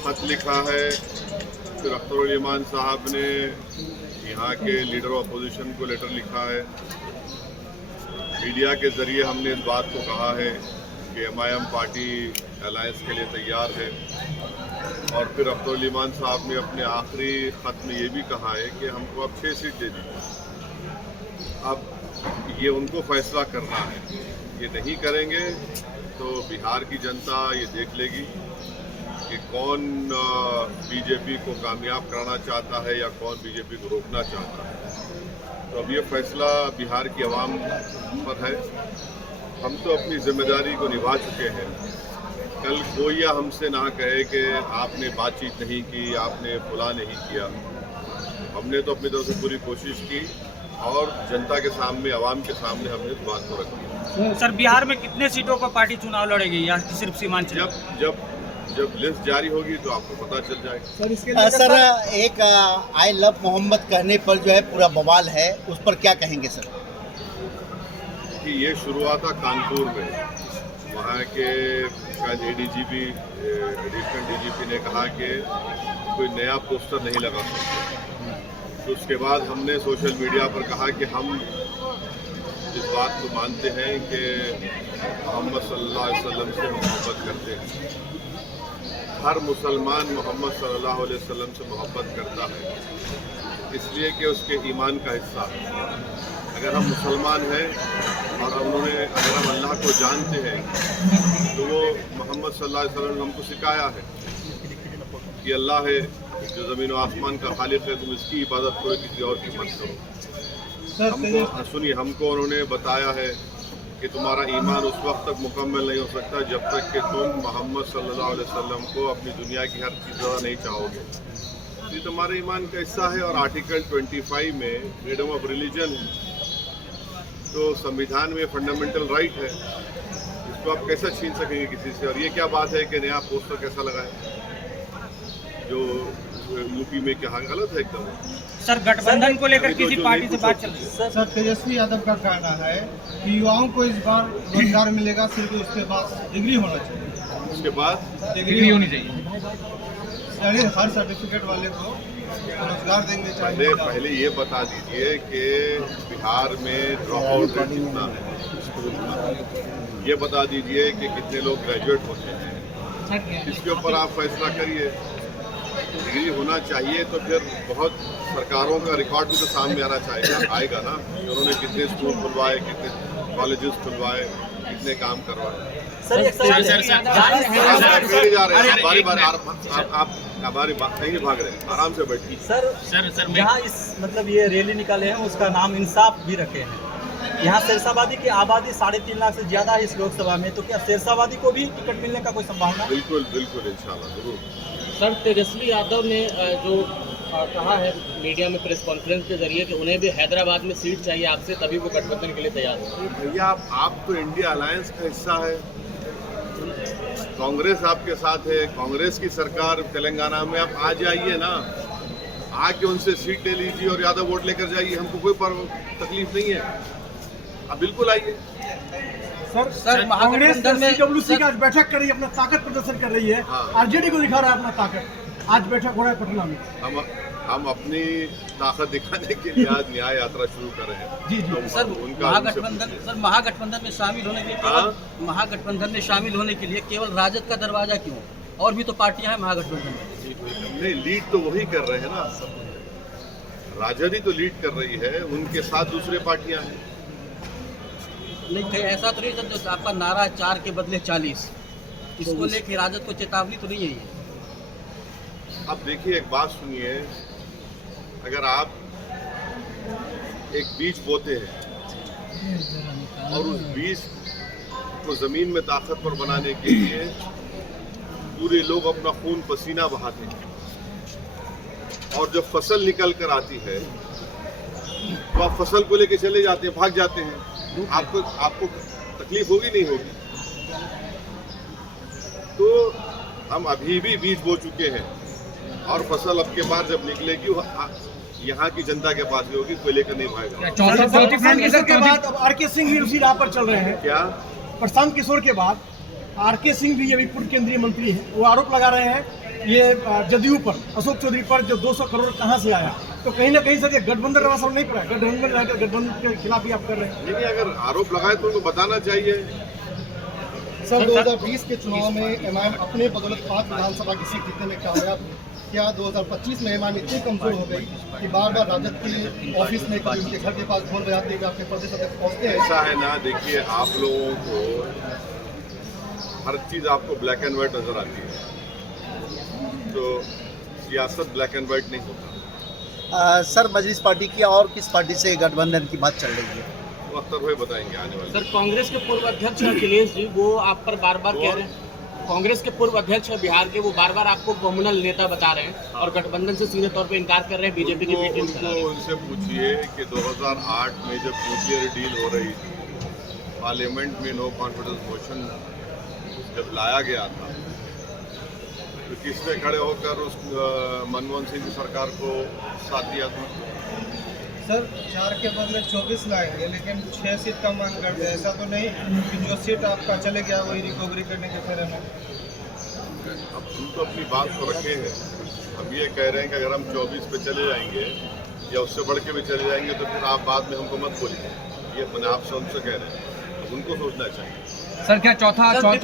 खत लिखा है, फिर अख्तर ईमान साहब ने यहाँ के लीडर ऑफ अपोजिशन को लेटर लिखा है। मीडिया के ज़रिए हमने इस बात को कहा है कि MIM पार्टी अलायंस के लिए तैयार है। और फिर अख्तर ईमान साहब ने अपने आखिरी ख़त में ये भी कहा है कि हमको अब 6 सीट दे दी। अब ये उनको फैसला करना है, ये नहीं करेंगे तो बिहार की जनता ये देख लेगी कि कौन बीजेपी को कामयाब कराना चाहता है या कौन बीजेपी को रोकना चाहता है। तो अब ये फैसला बिहार की आवाम पर है। हम तो अपनी जिम्मेदारी को निभा चुके हैं। कल कोई हमसे ना कहे कि आपने बातचीत नहीं की, आपने फुला नहीं किया। हमने तो अपनी तरफ से पूरी कोशिश की और जनता के सामने, आवाम के सामने हमने इस बात को रखी। सर, बिहार में कितने सीटों पर पार्टी चुनाव लड़ेगी या सिर्फ सीमांचल? जब लिस्ट जारी होगी तो आपको पता चल जाएगा। सर, इसके लिए सर एक आई लव मोहम्मद कहने पर जो है पूरा बवाल है, उस पर क्या कहेंगे सर? कि ये शुरू हुआ था कानपुर में, वहाँ के शायद ADGP एडिशनल DGP ने कहा कि कोई नया पोस्टर नहीं लगा सकते। तो उसके बाद हमने सोशल मीडिया पर कहा कि हम इस बात को मानते हैं कि मोहम्मद सल्लल्लाहु अलैहि वसल्लम से मोहब्बत करते हैं। हर मुसलमान मोहम्मद सल्लल्लाहु अलैहि वसल्लम से मोहब्बत करता है, इसलिए कि उसके ईमान का हिस्सा है। अगर हम मुसलमान हैं और अगर हम अल्लाह को जानते हैं तो वो मोहम्मद सल्लल्लाहु अलैहि वसल्लम ने हमको सिखाया है कि अल्लाह है जो ज़मीन और आसमान का खालिक है, तुम इसकी इबादत करो, किसी और की मत करो। हमको उन्होंने बताया है कि तुम्हारा ईमान उस वक्त तक मुकम्मल नहीं हो सकता जब तक कि तुम मोहम्मद सल्लल्लाहु अलैहि वसल्लम को अपनी दुनिया की हर चीज़ ज़्यादा नहीं चाहोगे। ये तुम्हारे ईमान का हिस्सा है। और आर्टिकल 25 में फ्रीडम ऑफ रिलीजन है, तो संविधान में फंडामेंटल राइट है, इसको आप कैसे छीन सकेंगे किसी से? और ये क्या बात है कि नया पोस्टर कैसा लगा है जो यूपी में, क्या गलत है एकदम। सर, गठबंधन को लेकर किसी पार्टी से बात चल रही है? सर, तेजस्वी यादव का कहना है कि युवाओं को इस बार रोजगार मिलेगा, सिर्फ उसके पास डिग्री होना चाहिए। उसके बाद डिग्री होनी चाहिए, यानी हर सर्टिफिकेट वाले को रोजगार देंगे। पहले ये बता दीजिए कि बिहार में ड्रॉप आउट रेट कितना है, ये बता दीजिए कि कितने लोग ग्रेजुएट होते हैं, इसके ऊपर आप फैसला करिए। डिग्री होना चाहिए तो फिर बहुत सरकारों का रिकॉर्ड भी तो सामने आएगा ना, कि उन्होंने कितने स्कूल खुलवाए, कितने कॉलेजेस खुलवाए, कितने काम करवाए। सर, एक सवाल जा रहे हैं, आप हमारी बात नहीं भाग रहे, आराम से बैठिए। सर यहाँ इस मतलब ये रैली निकाले हैं, उसका नाम इंसाफ भी रखे हैं। यहाँ शेरशाहबादी की आबादी 3.5 लाख से ज़्यादा है इस लोकसभा में, तो क्या शेरशाहबादी को भी टिकट मिलने का कोई संभावना? बिल्कुल इंशाल्लाह जरूर। सर, तेजस्वी यादव ने जो कहा है मीडिया में प्रेस कॉन्फ्रेंस के जरिए कि उन्हें भी हैदराबाद में सीट चाहिए आपसे, तभी वो गठबंधन के लिए तैयार है। भैया आप तो इंडिया अलायंस का हिस्सा है, कांग्रेस आपके साथ है, कांग्रेस की सरकार तेलंगाना में, आप आ जाइए ना, आके उनसे सीट ले लीजिए और ज़्यादा वोट लेकर जाइए, हमको कोई तकलीफ नहीं है, आप बिल्कुल आइए। सर, कांग्रेस CWC का आज बैठक कर रही है, अपना ताकत प्रदर्शन कर रही है। हाँ। RJD को दिखा रहा है अपना ताकत। आज बैठक हो रहा है पटना में। हम अपनी ताकत दिखाने के लिए आज न्याय यात्रा शुरू कर रहे हैं। जी। तो सर, उनका महागठबंधन में शामिल होने के लिए महागठबंधन में शामिल होने के लिए केवल राजद का दरवाजा क्यों? और भी तो पार्टियां हैं महागठबंधन में। नहीं, लीड तो वही कर रहे हैं ना, राजद ही तो लीड कर रही है, उनके साथ दूसरे पार्टियां हैं। नहीं, कहीं ऐसा तो नहीं सर, जो आपका नारा 4 के बदले 40, इसको लेके राजद को चेतावनी तो नहीं है ये? अब देखिए, एक बात सुनिए, अगर आप एक बीज बोते हैं और उस बीज को ज़मीन में ताकतवर बनाने के लिए पूरे लोग अपना खून पसीना बहाते हैं, और जब फसल निकल कर आती है तो आप फसल को लेके चले जाते हैं, भाग जाते हैं, आपको तकलीफ होगी नहीं होगी? तो हम अभी भी बीज बो चुके हैं और फसल अब के बाद जब निकलेगी वो यहाँ की जनता के पास ही होगी, कोई लेकर नहीं भागेगा। के बाद अब RK सिंह भी उसी राह पर चल रहे हैं। क्या प्रशांत किशोर के बाद RK सिंह भी अभी पूर्व केंद्रीय मंत्री हैं, वो आरोप लगा रहे हैं ये जदयू पर, अशोक चौधरी पर जो 200 करोड़ कहाँ से आया? तो कहीं ना कहीं सर ये गठबंधन का असर नहीं पड़ा, गठबंधन के खिलाफ ही आप कर रहे हैं। नहीं, अगर आरोप लगाए तो उनको बताना चाहिए। सर 2020 के चुनाव में एमआईएम अपने बदौलत 5 विधानसभा की सीट जीतने में कामयाब हुई। क्या 2025 में एमआईएम इतनी कमजोर हो गई कि बार बार राजद के ऑफिस में, कभी उनके घर के पास ढोल बजाते हुए आपके प्रदेश अध्यक्ष पहुँचते हैं? ऐसा है ना, देखिए आप लोगों को हर चीज़ आपको ब्लैक एंड व्हाइट नजर आती है, तो सियासत ब्लैक एंड व्हाइट नहीं होता। सर मजलिस पार्टी की और किस पार्टी से गठबंधन की बात चल रही है? वक्त हुए बताएंगे आने वाले। सर कांग्रेस के पूर्व अध्यक्ष अखिलेश जी वो आप पर बार बार कह रहे हैं, कांग्रेस के पूर्व अध्यक्ष बिहार के, वो बार बार आपको कम्युनल नेता बता रहे हैं और गठबंधन से सीधे तौर पे इनकार कर रहे हैं। बीजेपी की मीटिंग उनको उनसे पूछिए कि 2008 में जब न्यूक्लियर डील हो रही थी, पार्लियामेंट में नो कॉन्फिडेंस मोशन जब लाया गया था, तो किसने खड़े होकर उस मनमोहन सिंह की सरकार को साथ दिया था? सर 4 के बदले 24 लाएंगे, लेकिन 6 सीट का मांग करते हैं। ऐसा तो नहीं कि जो सीट आपका चले गया वही रिकवरी करने के फेरे में? अब हम तो अपनी बात को रखे हैं। हम ये कह रहे हैं कि अगर हम 24 पे चले जाएंगे या उससे बढ़ के भी चले जाएंगे तो फिर आप बाद में हमको मत बोलिए। ये मैंने आपसे उनसे कह रहे हैं, तो उनको सोचना चाहिए। सर क्या चौथे राउंड की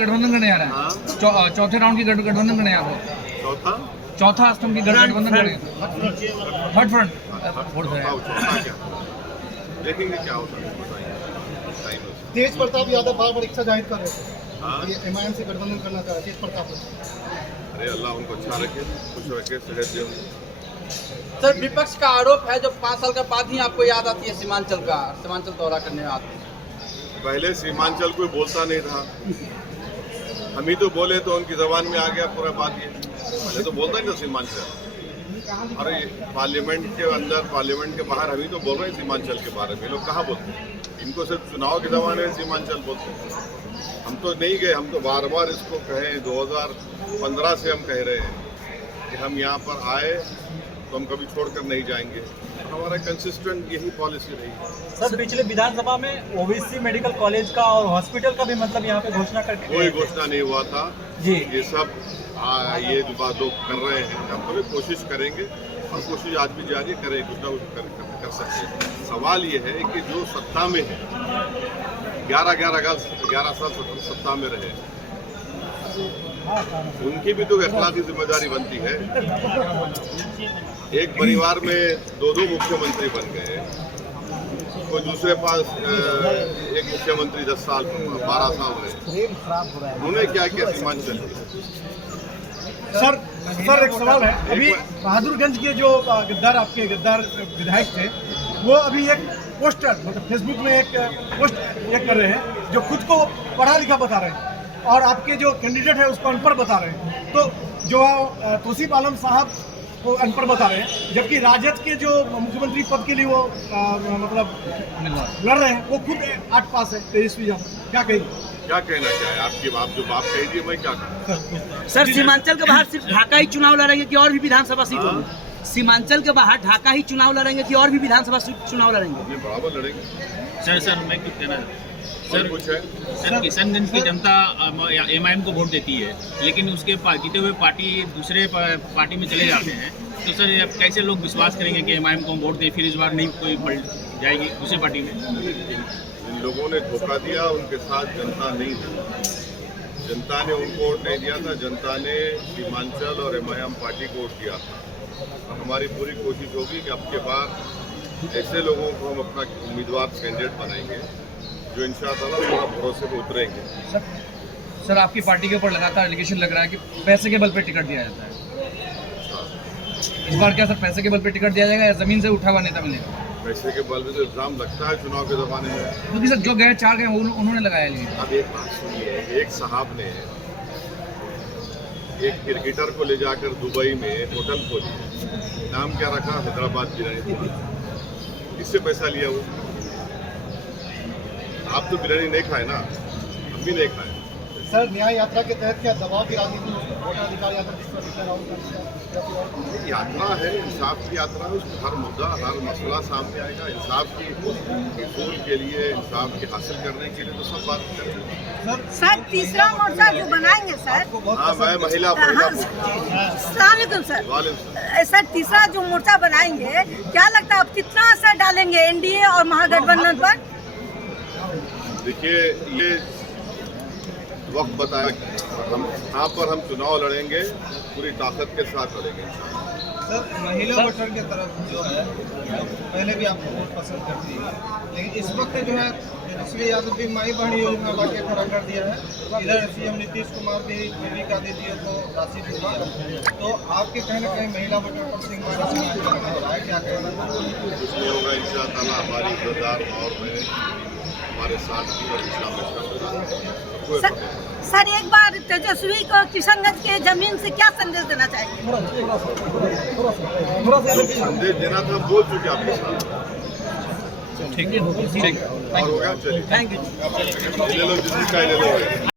गठबंधन करने आ रहा है? चौथे राउंड की गठबंधन करने आ रहा है? चौथा स्तंभ की गठबंधन करेंगे, थर्ड फ्रंट। देखेंगे क्या होता है, बताइए। तेज प्रताप यादव बार बार इच्छा जाहिर कर रहे थे, ये एमआईएम से गठबंधन करना चाह रहे तेज प्रताप। अरे अल्लाह उनको अच्छा रखे, खुश रखे, सेहत दे उनको। सर विपक्ष का आरोप है जो 5 साल के बाद ही आपको याद आती है सीमांचल दौरा करने में आती है। पहले सीमांचल कोई बोलता नहीं था, हम ही तो बोले तो उनकी जबान में आ गया पूरा बात। ये पहले तो बोलता ही था सीमांचल। अरे पार्लियामेंट के अंदर, पार्लियामेंट के बाहर हम ही तो बोल रहे हैं सीमांचल के बारे में। लोग कहाँ बोलते हैं? इनको सिर्फ चुनाव के जमाने में सीमांचल बोलते हैं। हम तो नहीं गए, हम तो बार बार इसको कहें, 2015 से हम कह रहे हैं कि हम यहाँ पर आए तो हम कभी छोड़कर नहीं जाएंगे। हमारा कंसिस्टेंट यही पॉलिसी रही है। सर पिछले विधानसभा में ओबीसी मेडिकल कॉलेज का और हॉस्पिटल का भी मतलब यहाँ पे घोषणा करके कोई घोषणा नहीं हुआ था जी। ये सब ये जो बात लोग कर रहे हैं, हम कभी कोशिश करेंगे और कोशिश आज भी जारी करें, कुछ ना कुछ कर सकते हैं। सवाल ये है कि जो सत्ता में है, 11 साल सत्ता में रहे, उनकी भी तो अखलाकी जिम्मेदारी बनती है। एक परिवार में 2 मुख्यमंत्री बन गए, कोई दूसरे पास एक मुख्यमंत्री 10 साल 12 साल रहे, उन्होंने क्या किया सीमांचल? सर एक सवाल है, अभी बहादुरगंज के जो आपके गद्दार विधायक थे, वो अभी एक पोस्टर मतलब फेसबुक में एक पोस्ट कर रहे हैं जो खुद को पढ़ा लिखा बता रहे हैं और आपके जो कैंडिडेट है उसको अनपढ़ बता रहे हैं। तो जो तौसीफ आलम साहब को अनपढ़ बता रहे हैं, जबकि राजद के जो मुख्यमंत्री पद के लिए वो मतलब लड़ रहे हैं, वो खुद 8 पास है, तेजस्वी यादव। क्या कहेंगे? क्या कहना चाहे आपकी बात, जो बात कही थी मैं क्या कहूँ? सर सीमांचल के बाहर सिर्फ ढाका ही चुनाव लड़ेंगे कि और भी विधानसभा सीट होंगे? सीमांचल के बाहर ढाका ही चुनाव लड़ेंगे कि और भी विधानसभा चुनाव लड़ेंगे? अपने बराबर लड़ेंगे। सर मैं कुछ कहना सर कुछ है सर, किशनगंज की जनता एमआईएम को वोट देती है, लेकिन उसके जीते हुए पार्टी दूसरे पार्टी में चले जाते हैं, तो सर अब कैसे लोग विश्वास करेंगे कि एमआईएम को वोट दे, फिर इस बार नहीं कोई पलट जाएगी दूसरी पार्टी में? जिन लोगों ने धोखा दिया उनके साथ जनता नहीं थी, जनता ने उनको वोट नहीं दिया था, जनता ने सीमांचल और एमआईएम पार्टी को वोट दिया था। हमारी पूरी कोशिश होगी कि अब के बाद ऐसे लोगों को हम अपना उम्मीदवार कैंडिडेट बनाएंगे जो इंशाअल्लाह पूरा भरोसे पर उतरेंगे। सर आपकी पार्टी के ऊपर लगातार एलिगेशन लग रहा है कि पैसे के बल पे टिकट दिया जाता है, इस बार क्या सर पैसे के बल पे टिकट दिया जाएगा या जमीन से उठा हुआ नेता मिलेगा? पैसे के बल पे तो इल्जाम लगता है चुनाव के ज़माने में, क्योंकि सर जो गए 4 गए उन्होंने लगाया। लेकिन अब एक बात सुनिए, एक साहब ने एक क्रिकेटर को ले जाकर दुबई में होटल खोली, नाम क्या रखा? हैदराबाद बिरयानी। इससे पैसा लिया वो। आप तो बिरयानी नहीं खाए ना, हम भी नहीं खाए। सर न्याय यात्रा के तहत क्या दबाव की राजनीति वोटर अधिकार प्रचार यात्रा जिस पर निकले राहुल गांधी का? यात्रा है, इंसाफ की यात्रा है, उसमें हर मुद्दा हर मसला सामने आएगा। इंसाफ की उसूल के लिए, इंसाफ के हासिल करने के लिए तो सब बात करेंगे। सर तीसरा मोर्चा जो बनाएंगे सर, हाँ, मैं महिला अस्सलामुअलैकुम सर, वालेकुम। सर तीसरा जो मोर्चा बनाएंगे क्या लगता है आप कितना असर डालेंगे एनडीए और महागठबंधन पर? देखिए, ये वक्त बताया कि हम यहाँ पर हम चुनाव लड़ेंगे, पूरी ताकत के साथ लड़ेंगे। सर महिला वोटर की तरफ जो है पहले भी आपको बहुत पसंद करती है, लेकिन इस वक्त जो है इसलिए यादव भी माई बहनी योजना ला के खड़ा कर दिया है। इधर सीएम नीतीश कुमार भी जीविका दीदियों को राशि दे दिया, तो आपके कहीं ना कहीं महिला वोटर पर सिंह हो रहा है, क्या कहना? कुछ नहीं होगा इंशाअल्लाह। हमारी किरदार और में हमारे साथ भी और सर एक बार तेजस्वी को किशनगंज के जमीन से क्या संदेश देना चाहिए? संदेश देना था, बोल चुके आपके साथ। ठीक है, ठीक और हो गया, चलिए थैंक यू। ले लो जिसका ले लो।